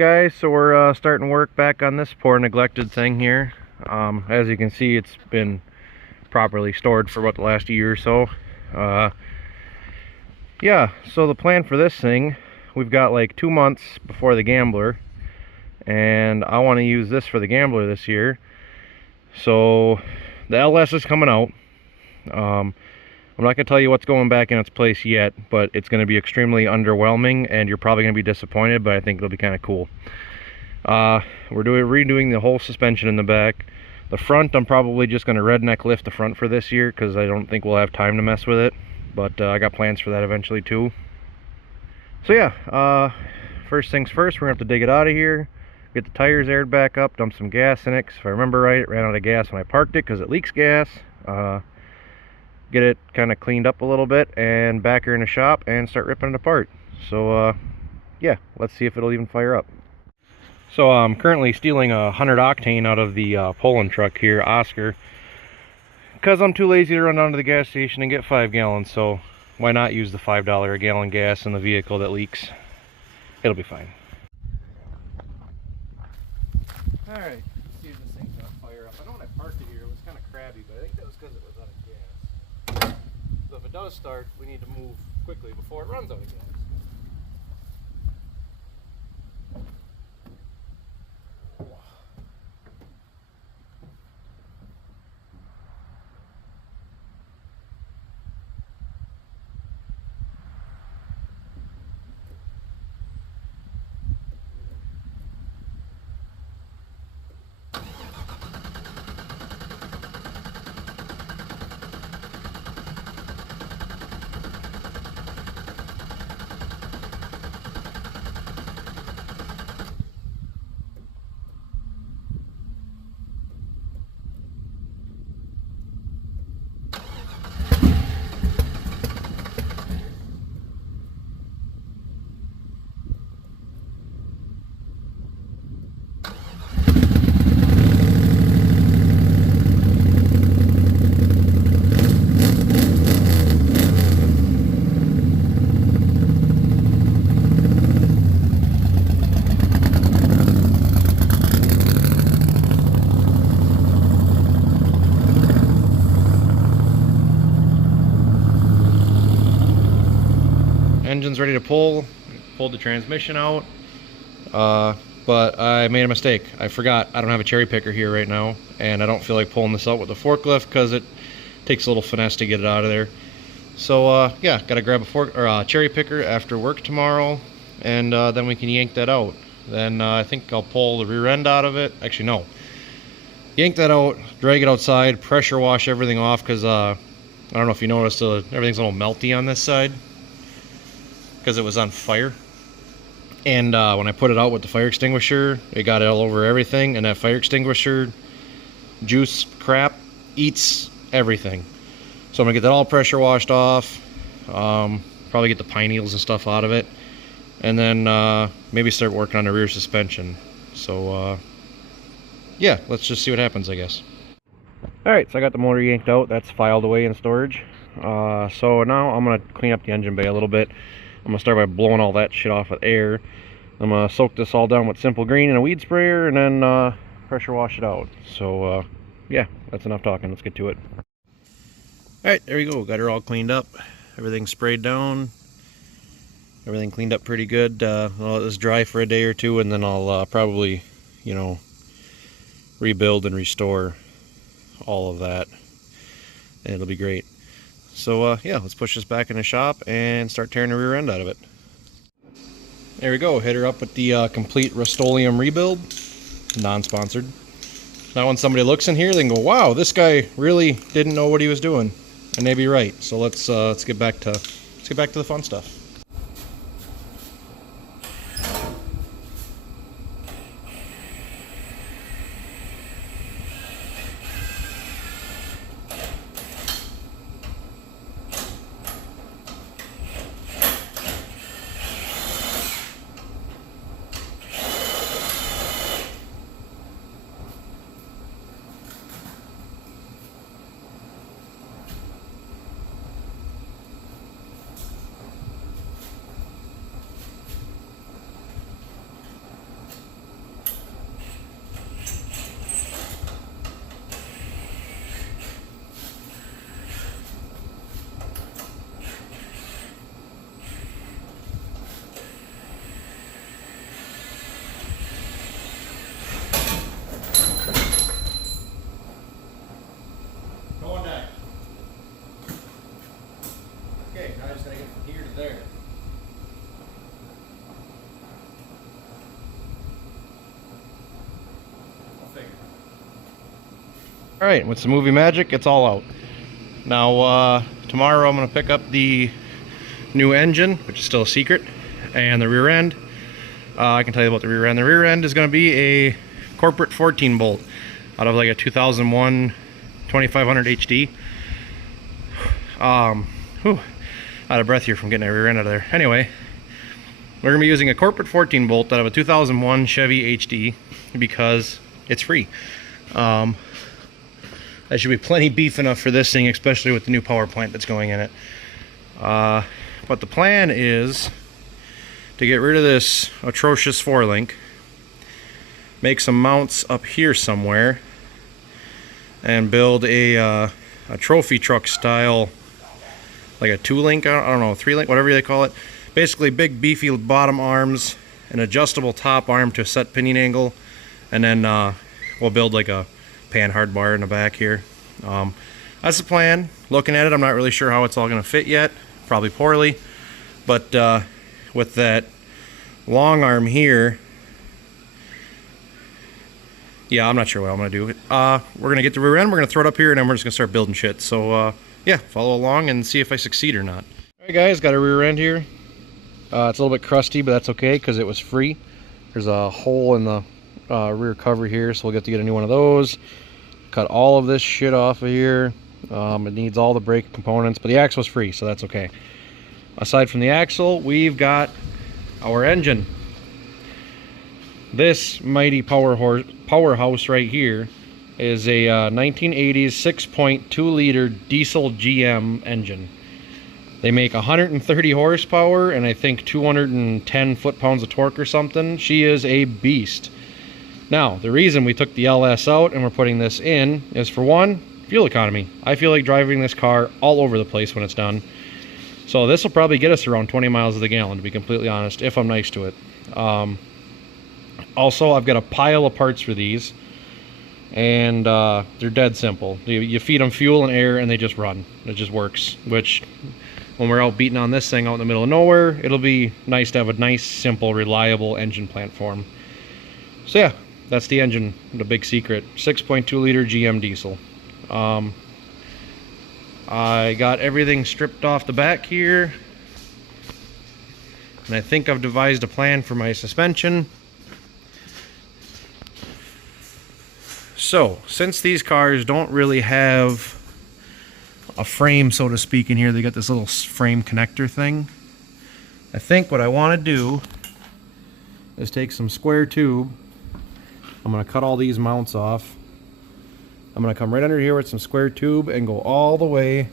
guys, so we're starting work back on this poor neglected thing here. As you can see, it's been properly stored for about the last year or so. Yeah, so the plan for this thing, we've got like 2 months before the Gambler, and I want to use this for the Gambler this year. So the LS is coming out. I'm not going to tell you what's going back in its place yet, but it's going to be extremely underwhelming, and you're probably going to be disappointed, but I think it'll be kind of cool. We're redoing the whole suspension in the back. The front, I'm probably just going to redneck lift the front for this year, because I don't think we'll have time to mess with it, but I got plans for that eventually too. So yeah, first things first, we're going to have to dig it out of here, get the tires aired back up, dump some gas in it, 'cause if I remember right, it ran out of gas when I parked it because it leaks gas. Get it kind of cleaned up a little bit and back here in the shop and start ripping it apart. So yeah, let's see if it'll even fire up. So I'm currently stealing 100 octane out of the Poland truck here, Oscar, because I'm too lazy to run down to the gas station and get 5 gallons. So why not use the $5 a gallon gas in the vehicle that leaks? It'll be fine. All right, let's see if this thing's gonna fire up. I know when I parked it here, it was kind of crabby, but I think that was because it was out of gas. So if it does start, we need to move quickly before it runs out of gas. Engine's ready to pull. Pulled the transmission out, but I made a mistake. I forgot I don't have a cherry picker here right now, and I don't feel like pulling this out with a forklift because it takes a little finesse to get it out of there. So yeah, gotta grab a cherry picker after work tomorrow, and then we can yank that out. Then I think I'll pull the rear end out of it. Actually, no. Yank that out, drag it outside, pressure wash everything off, because I don't know if you noticed, everything's a little melty on this side because it was on fire. And when I put it out with the fire extinguisher, it got all over everything, and that fire extinguisher juice crap eats everything. So I'm gonna get that all pressure washed off, probably get the pine needles and stuff out of it, and then maybe start working on the rear suspension. So yeah, let's just see what happens, I guess. Alright, so I got the motor yanked out. That's filed away in storage. So now I'm gonna clean up the engine bay a little bit. I'm gonna start by blowing all that shit off with air. I'm gonna soak this all down with Simple Green and a weed sprayer, and then pressure wash it out. So yeah, that's enough talking. Let's get to it. Alright, there we go. Got her all cleaned up. Everything sprayed down. Everything cleaned up pretty good. I'll let this dry for a day or two, and then I'll probably, you know, rebuild and restore all of that, and it'll be great. So yeah, let's push this back in the shop and start tearing the rear end out of it. There we go. Hit her up with the complete Rust-Oleum rebuild, non-sponsored. Now when somebody looks in here, they can go, wow, this guy really didn't know what he was doing, and they'd be right. So let's get back to the fun stuff. All right, with some movie magic, it's all out. Now, tomorrow I'm gonna pick up the new engine, which is still a secret, and the rear end. I can tell you about the rear end. The rear end is gonna be a corporate 14 bolt out of like a 2001 2500 HD. Out of breath here from getting that rear end out of there. Anyway, we're gonna be using a corporate 14 bolt out of a 2001 Chevy HD because it's free. That should be plenty beef enough for this thing, especially with the new power plant that's going in it. But the plan is to get rid of this atrocious 4-link, make some mounts up here somewhere, and build a trophy truck style, like a 2-link, I don't know, 3-link, whatever they call it. Basically big beefy bottom arms, an adjustable top arm to a set pinion angle, and then we'll build like a pan hard bar in the back here. That's the plan. Looking at it, I'm not really sure how it's all going to fit yet. Probably poorly. But with that long arm here, yeah, I'm not sure what I'm going to do. We're going to get the rear end, we're going to throw it up here, and then we're just going to start building shit. So, yeah, follow along and see if I succeed or not. Alright guys, got a rear end here. It's a little bit crusty, but that's okay because it was free. There's a hole in the rear cover here, so we'll get to get a new one of those. Cut all of this shit off of here. It needs all the brake components, but the axle's free, so that's okay. Aside from the axle, we've got our engine. This mighty powerhouse right here is a 1980s 6.2 liter diesel GM engine. They make 130 horsepower and I think 210 foot-pounds of torque or something. She is a beast. Now, the reason we took the LS out and we're putting this in is, for one, fuel economy. I feel like driving this car all over the place when it's done. So this will probably get us around 20 miles to the gallon, to be completely honest, if I'm nice to it. Also, I've got a pile of parts for these, and they're dead simple. You feed them fuel and air and they just run. It just works, which when we're out beating on this thing out in the middle of nowhere, it'll be nice to have a nice, simple, reliable engine plant for them. So yeah, that's the engine, the big secret. 6.2 liter GM diesel. I got everything stripped off the back here, and I think I've devised a plan for my suspension. So, since these cars don't really have a frame, so to speak, in here, they got this little frame connector thing. I think what I want to do is take some square tube. I'm going to cut all these mounts off. I'm going to come right under here with some square tube and go all the way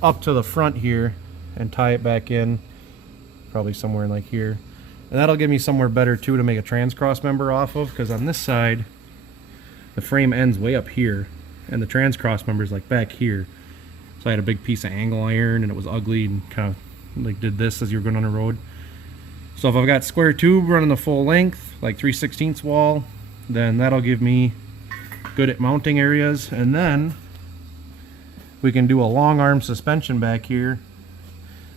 up to the front here and tie it back in, probably somewhere in like here. And that'll give me somewhere better too to make a trans cross member off of, because on this side the frame ends way up here and the trans cross member is like back here. So I had a big piece of angle iron and it was ugly and kind of like did this as you were going on the road. So if I've got square tube running the full length, like 3/16 wall, then that'll give me good at mounting areas. And then we can do a long arm suspension back here,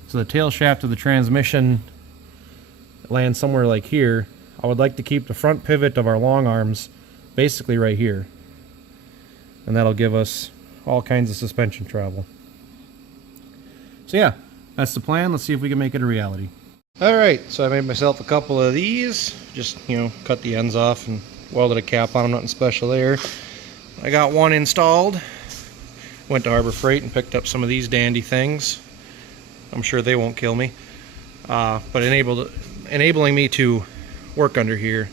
so the tail shaft of the transmission lands somewhere like here. I would like to keep the front pivot of our long arms basically right here, and that'll give us all kinds of suspension travel. So yeah, that's the plan. Let's see if we can make it a reality. Alright, so I made myself a couple of these, just, you know, cut the ends off and welded a cap on them, nothing special there. I got one installed. Went to Harbor Freight and picked up some of these dandy things. I'm sure they won't kill me. But enabling me to work under here,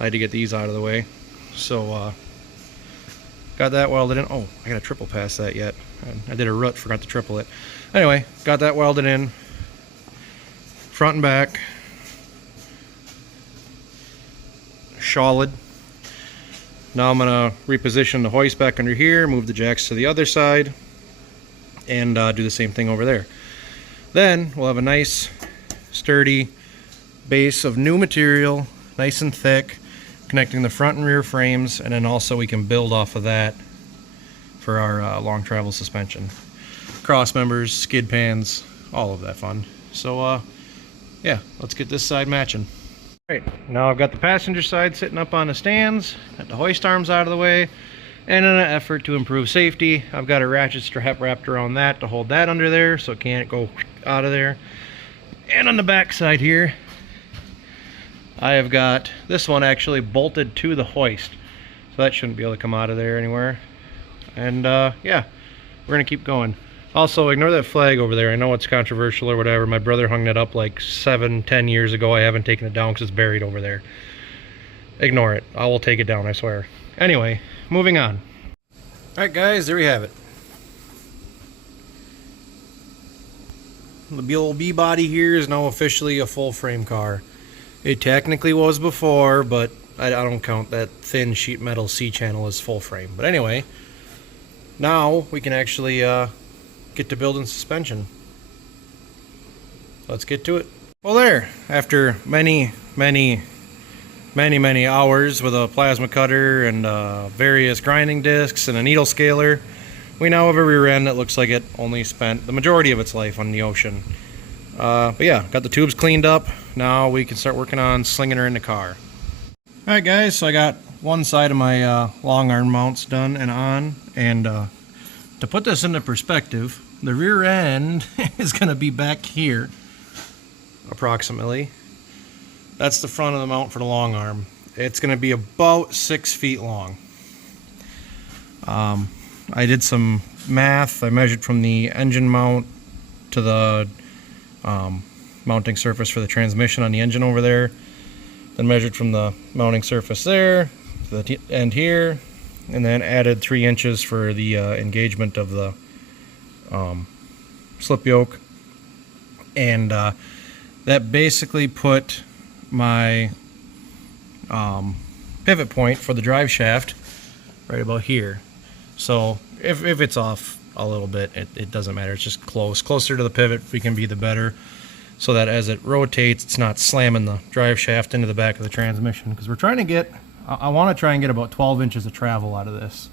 I had to get these out of the way. So, got that welded in. Oh, I gotta triple pass that yet. I did a rut, forgot to triple it. Anyway, got that welded in. Front and back. Solid. Now I'm going to reposition the hoist back under here, move the jacks to the other side, and do the same thing over there. Then we'll have a nice, sturdy base of new material, nice and thick, connecting the front and rear frames, and then also we can build off of that for our long travel suspension. Cross members, skid pans, all of that fun. So yeah, let's get this side matching. Right, now I've got the passenger side sitting up on the stands, got the hoist arms out of the way. And in an effort to improve safety, I've got a ratchet strap wrapped around that to hold that under there so it can't go out of there. And on the back side here, I have got this one actually bolted to the hoist. So that shouldn't be able to come out of there anywhere. And yeah, we're gonna keep going. Also, ignore that flag over there. I know it's controversial or whatever. My brother hung that up like 7-10 years ago. I haven't taken it down because it's buried over there. Ignore it. I will take it down, I swear. Anyway, moving on. Alright guys, there we have it. The old B-body here is now officially a full frame car. It technically was before, but I don't count that thin sheet metal C-channel as full frame. But anyway, now we can actually get to building suspension. Let's get to it. Well there, after many hours with a plasma cutter and various grinding discs and a needle scaler, we now have a rear end that looks like it only spent the majority of its life on the ocean. But yeah, got the tubes cleaned up. Now we can start working on slinging her in the car. Alright guys, so I got one side of my long arm mounts done and on, and to put this into perspective, the rear end is going to be back here, approximately. That's the front of the mount for the long arm. It's going to be about 6 feet long. I did some math. I measured from the engine mount to the mounting surface for the transmission on the engine over there. Then measured from the mounting surface there to the end here, and then added 3 inches for the engagement of the slip yoke. And that basically put my pivot point for the drive shaft right about here. So if it's off a little bit, it doesn't matter. It's just closer to the pivot we can be, the better, so that as it rotates, it's not slamming the drive shaft into the back of the transmission. Because we're trying to get, I want to try and get about 12 inches of travel out of this.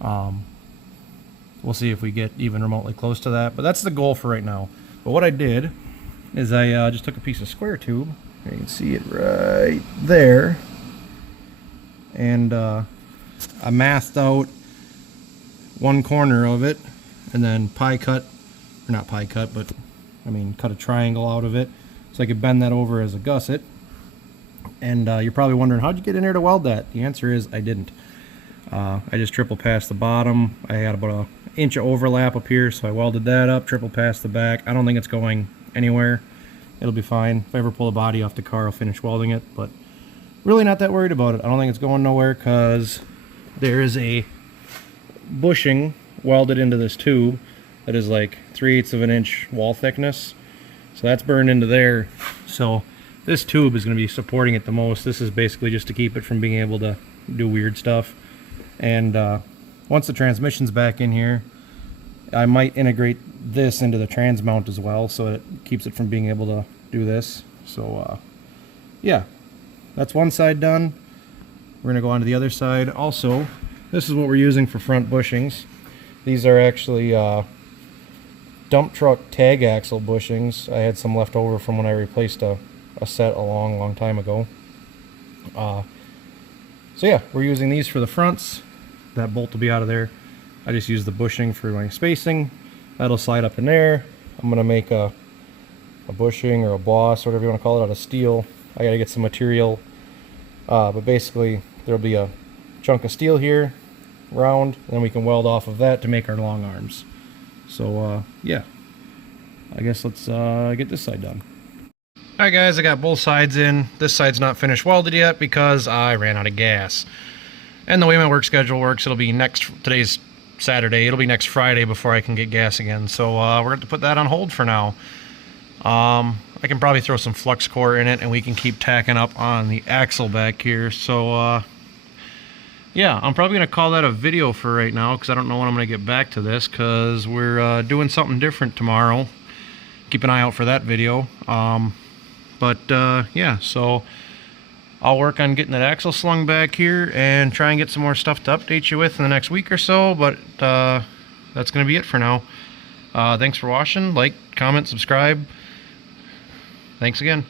We'll see if we get even remotely close to that, but that's the goal for right now. But what I did is I just took a piece of square tube. You can see it right there, and I mathed out one corner of it, and then cut a triangle out of it so I could bend that over as a gusset. And you're probably wondering, how'd you get in there to weld that? The answer is I didn't. I just triple passed the bottom. I had about an inch of overlap up here, so I welded that up, triple passed the back. I don't think it's going anywhere. It'll be fine. If I ever pull the body off the car, I'll finish welding it, but really not that worried about it. I don't think it's going nowhere because there is a bushing welded into this tube that is like 3/8 of an inch wall thickness. So that's burned into there. So this tube is going to be supporting it the most. This is basically just to keep it from being able to do weird stuff. And once the transmission's back in here, I might integrate this into the trans mount as well, so it keeps it from being able to do this. So yeah, that's one side done. We're gonna go on to the other side. Also, this is what we're using for front bushings. These are actually dump truck tag axle bushings. I had some left over from when I replaced a set a long time ago. So yeah, we're using these for the fronts. That bolt will be out of there. I just use the bushing for my spacing. That'll slide up in there. I'm gonna make a bushing or a boss, whatever you want to call it, out of steel. I gotta get some material, but basically there'll be a chunk of steel here, round, and then we can weld off of that to make our long arms. So yeah, I guess let's get this side done. Alright guys, I got both sides in. This side's not finished welded yet because I ran out of gas. And the way my work schedule works, it'll be today's Saturday, it'll be next Friday before I can get gas again. So we're going to put that on hold for now. I can probably throw some flux core in it and we can keep tacking up on the axle back here. So yeah, I'm probably going to call that a video for right now because I don't know when I'm going to get back to this because we're doing something different tomorrow. Keep an eye out for that video. Yeah, so I'll work on getting that axle slung back here and try and get some more stuff to update you with in the next week or so, but that's going to be it for now. Thanks for watching. Like, comment, subscribe. Thanks again.